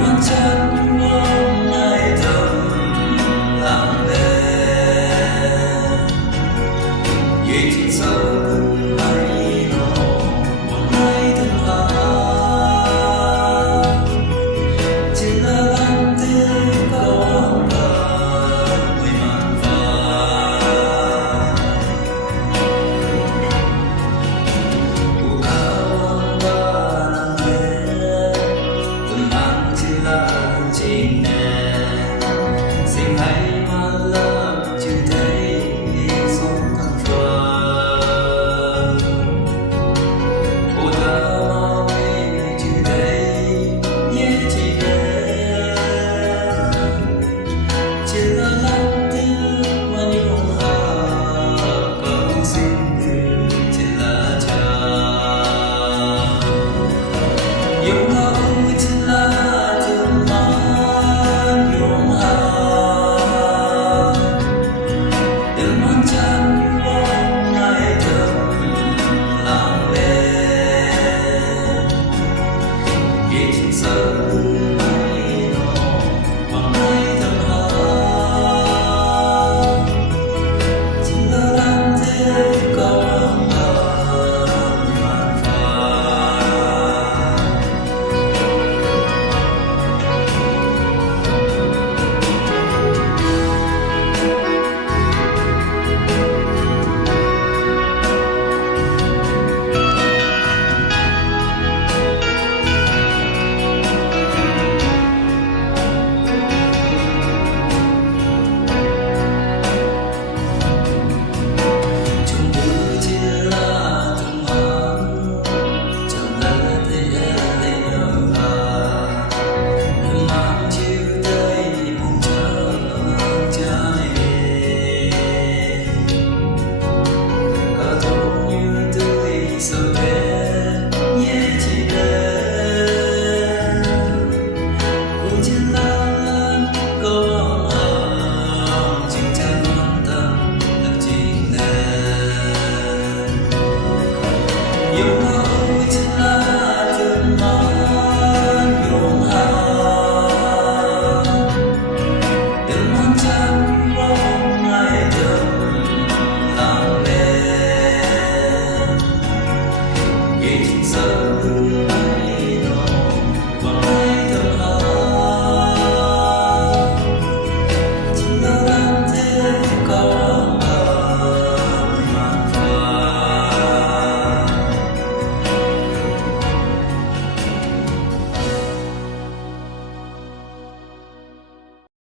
mang chất mong ai thầm lặng lẽ vậy thì sao cũng hay nó một ngày thật là chỉ là làm tiếng câu âm thầm người màn phai cuộc áo ba nàng nghe từng mang chỉ là chính nè xin hãy mà love chưa thấy sống thật vời ô ta mai chưa thấy nhé chỉ nghe chỉ là lắm tiếng mà nhung hà con xin từ chỉ là cha yêu ngẫu chỉ là thương mang nhung hà đừng mang chân mong ai thầm lặng lẽ vì chính sự